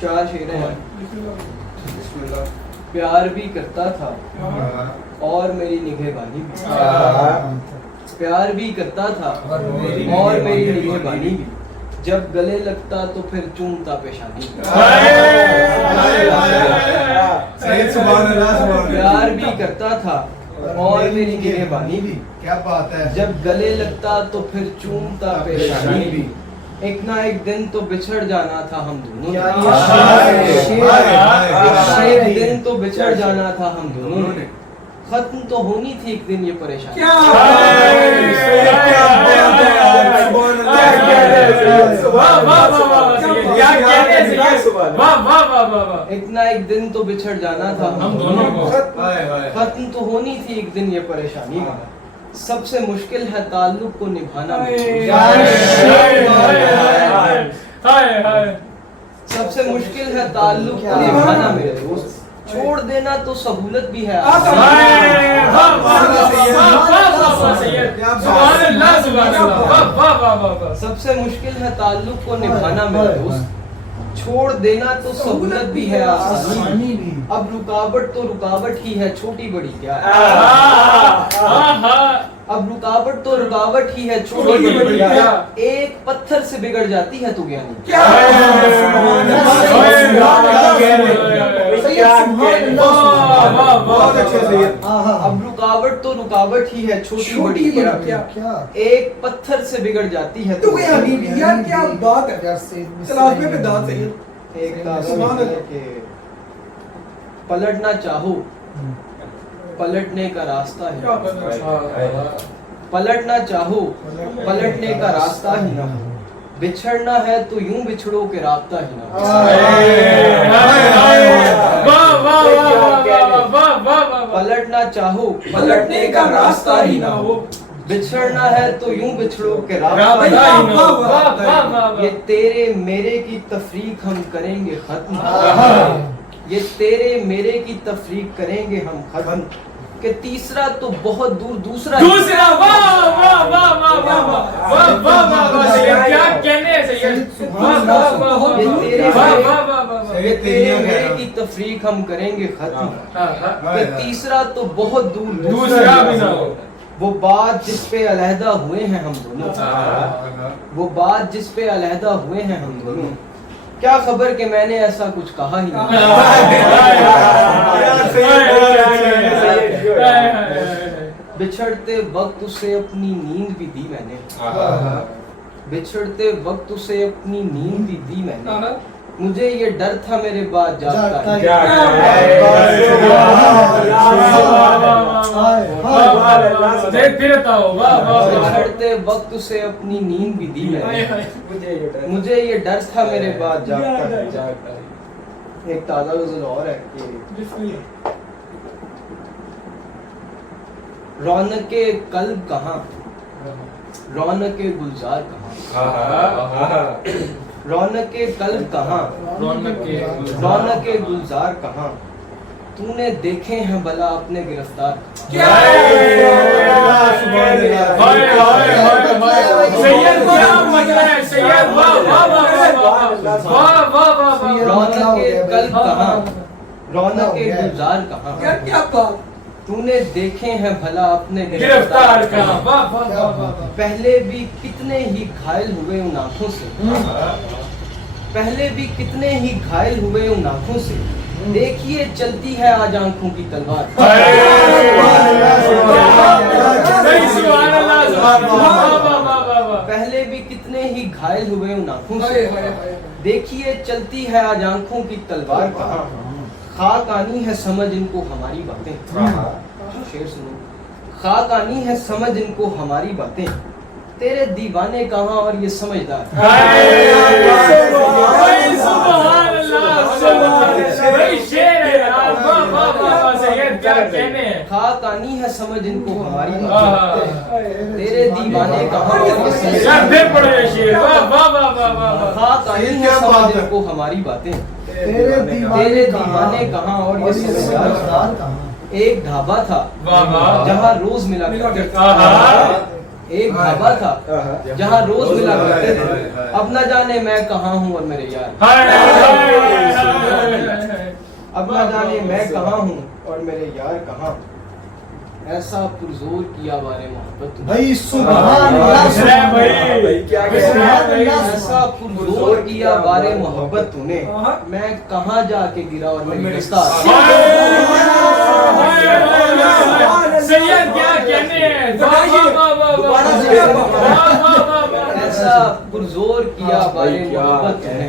चार शेर हैं। प्यार भी करता था और मेरी निगहबानी भी, प्यार भी करता था और मेरी निगहबानी भी, जब गले लगता तो फिर चूमता पेशानी। प्यार भी करता था और मेरी निगहबानी भी, क्या बात है, जब गले लगता तो फिर चूमता पेशानी भी। एक ना एक दिन तो बिछड़ जाना था हम दोनों ने, एक दिन तो बिछड़ जाना था हम दोनों ने, खत्म तो होनी थी एक दिन ये परेशानी। एक ना एक दिन तो बिछड़ जाना था हम दोनों को, खत्म तो होनी थी एक दिन ये परेशानी। सबसे मुश्किल है ताल्लुक को निभाना, सबसे मुश्किल है ताल्लुक को निभाना मेरे दोस्त, छोड़ देना तो सहूलत भी है। सबसे मुश्किल है ताल्लुक को निभाना मेरे दोस्त, छोड़ देना तो सहूलत भी है आसानी भी। अब रुकावट तो रुकावट ही है, छोटी बड़ी क्या है। अब रुकावट तो रुकावट ही है, छोटी बड़ी क्या, एक पत्थर से बिगड़ जाती है तू ज्ञानी। अब रुकावट तो रुकावट ही है, छोटी बड़ी क्या, एक पत्थर से बिगड़ जाती है तू ज्ञानी। यार क्या बात है यार, तलाशे पे दांत है। एक पलटना चाहो पलटने का रास्ता है, पलटना चाहो पलटने का रास्ता ही ना, बिछड़ना है तो यूं बिछड़ो के रास्ता ही ना। पलटना चाहो पलटने का रास्ता ही ना हो, बिछड़ना है तो यूं बिछड़ो के रास्ता ही ना। ये तेरे मेरे की तफरीक हम करेंगे खत्म, ये तेरे मेरे की तफरीक करेंगे हम खत्म, कि तीसरा तो बहुत दूर दूसरा। वाह वाह वाह वाह वाह वाह वाह वाह, क्या कहने हैं सैयद, ये तेरे मेरे की तफरीक हम करेंगे खत्म, कि तीसरा तो बहुत दूर दूसरा भी ना हो। वो बात जिस पे अलहदा हुए हैं हम दोनों, वो बात जिस पे अलहदा हुए हैं हम दोनों, क्या खबर कि मैंने ऐसा कुछ कहा ही नहीं। बिछड़ते वक्त उसे अपनी नींद भी दी मैंने, बिछड़ते वक्त उसे अपनी नींद भी दी मैंने, मुझे ये डर था मेरे बाद जागता है। बिछड़ते वक्त उसे अपनी नींद भी दी मैंने, मुझे ये डर था मेरे बाद जागता है। एक ताज़ा गज़ल और है कि रौनके कल्ब कहाँ, रौनके गुलजार कहाँ, रौनके कल्ब कहाँ, रौनके गुलजार कहाँ, तूने देखे हैं भला अपने गिरफ्तार। रौनके कल्ब कहाँ, रौनके गुलजार कहाँ, तूने देखे हैं भला अपने गिरफ्तार कहाँ। पहले भी कितने ही घायल हुए उन आँखों से, पहले भी कितने ही घायल हुए उन आँखों से, देखिए चलती है आज आँखों की तलवार। पहले भी कितने ही घायल हुए उन आँखों से, देखिए चलती है आज आँखों की तलवार कहाँ। खाक आनी है समझ इनको हमारी बातें, शेर सुनो। खाक आनी है समझ इनको हमारी बातें, तेरे दीवाने कहाँ और ये समझदार। खाक आनी है समझ इनको हमारी बातें, तेरे दीवाने कहाँ और ये समझदार। खाक आनी है समझ इनको हमारी बातें, तेरे दीवाने कहाँ और ये समझदार। एक ढाबा था जहाँ रोज मिला करते थे, एक ढाबा था जहाँ रोज मिला करते थे, अब न जाने मैं कहाँ हूँ और मेरे यार। अब न जाने मैं कहाँ हूँ और मेरे यार कहाँ। ऐसा पुरजोर किया बारे मोहब्बत भाई सुभान अल्लाह भाई क्या ऐसा पुरजोर किया बारे मोहब्बत तूने, मैं कहाँ जाके गिरा और मेरी दस्तार। सैयद क्या कहने हैं, वाह वाह वाह वाह। ऐसा पुरजोर किया बारे मोहब्बत तूने,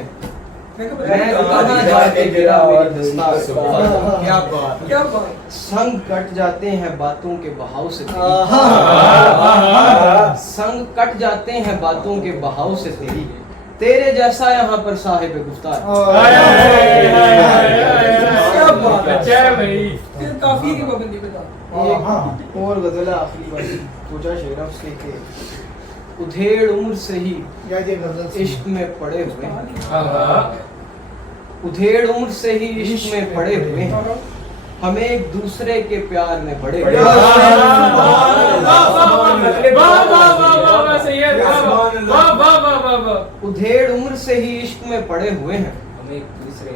मैं कहाँ जाके गिरा और मेरी दस्तार। क्या बात क्या बात। संग कट जाते हैं बातों के बहाव से तेरी, संग कट जाते हैं बातों के बहाव से तेरी, तेरे जैसा यहाँ पर साहिब गुफ्तार। क्या बात है भाई, काफी की पाबंदी बता। एक और गजल है आखिरी वाली, पूछा शेर उसके के उधेड़ उम्र से ही इश्क में पड़े हुए हैं, उधेड़ उम्र से ही इश्क में पड़े हुए हैं, हमें एक दूसरे के प्यार में बड़े हुए उधेड़ उम्र से ही इश्क में पड़े हुए हैं,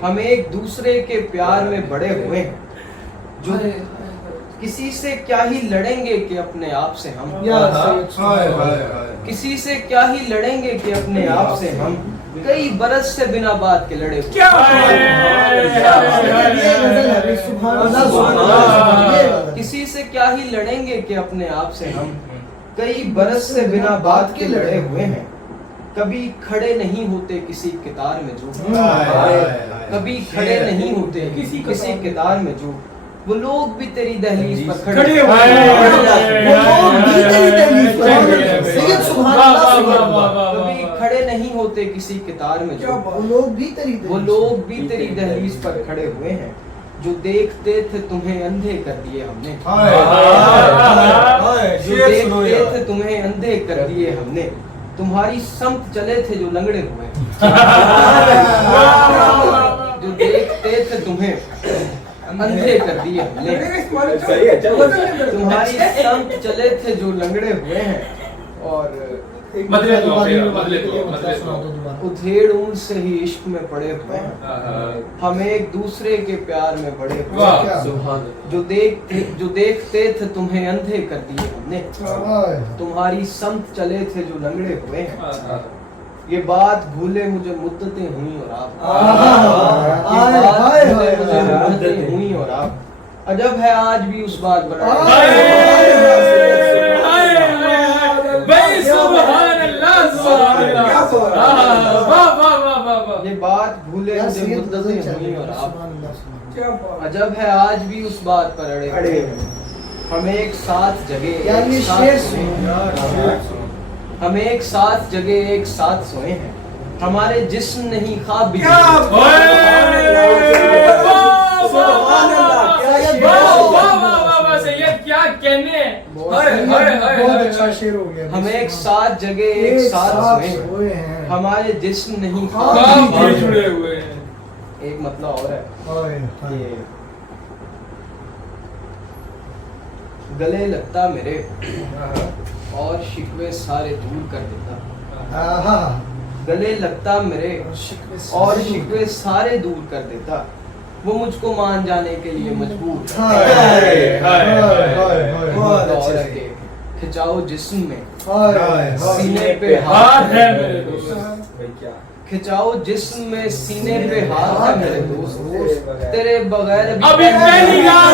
हमें एक दूसरे के प्यार में बड़े हुए हैं, जो किसी से क्या ही लड़ेंगे कि अपने आप से हम, किसी से क्या ही लड़ेंगे कि अपने आप से हम, कई बरस से बिना बात के लड़े। क्या किसी से क्या ही लड़ेंगे कि अपने आप से हम, कई बरस से बिना बात के लड़े हुए हैं, कभी खड़े नहीं होते किसी कतार में जो, कभी खड़े नहीं होते किसी कतार में जो, वो लोग भी तेरी दहलीज पर खड़े हुए कभी खड़े नहीं होते किसी कतार में जो, वो लोग भी तेरी दहलीज पर खड़े हुए हैं, जो देखते थे तुम्हें अंधे कर दिए हमने, जो देखते थे तुम्हें अंधे कर दिए हमने, तुम्हारी समत चले थे जो लंगड़े हुए, जो देखते थे तुम्हें अंधे कर दिए हमने, तुम्हारी समत चले थे जो लंगड़े हुए हैं, और उधेड़ उम्र से ही इश्क में पड़े हुए हैं, हमें एक दूसरे के प्यार में बड़े हुए हैं, जो देखते थे तुम्हें अंधे कर दिए हमने, तुम्हारी समत चले थे जो लंगड़े हुए हैं, ये बात भूले मुझे मुद्दतें हुई और आप, ये बात भूले मुझे मुद्दतें हुई और आप, अजब है आज भी उस बात पर ये बात भूले मुझे मुद्दतें हुई और आप, अजब है आज भी उस बात पर अड़े हमें एक साथ जगे हमें एक साथ जगे एक साथ सोए हैं, हमारे जिस्म नहीं ख्वाब भी क्या कहने, बहुत अच्छा शेर हो गया। हमें एक साथ जगे एक साथ सोए हैं, हमारे जिस्म नहीं ख्वाब भी जुड़े हुए हैं। एक मतलब और है ये गले लगता मेरे और शिकवे सारे दूर कर देता, गले लगता मेरे और शिकवे सारे दूर कर देता, वो मुझको मान जाने के लिए मजबूर खिंचाओ जिस्म में सीने पे हाथ है मेरे दोस्त, खिंचाओ जिस्म में सीने पे हाथ है मेरे दोस्त, तेरे बगैर अभी पहली बार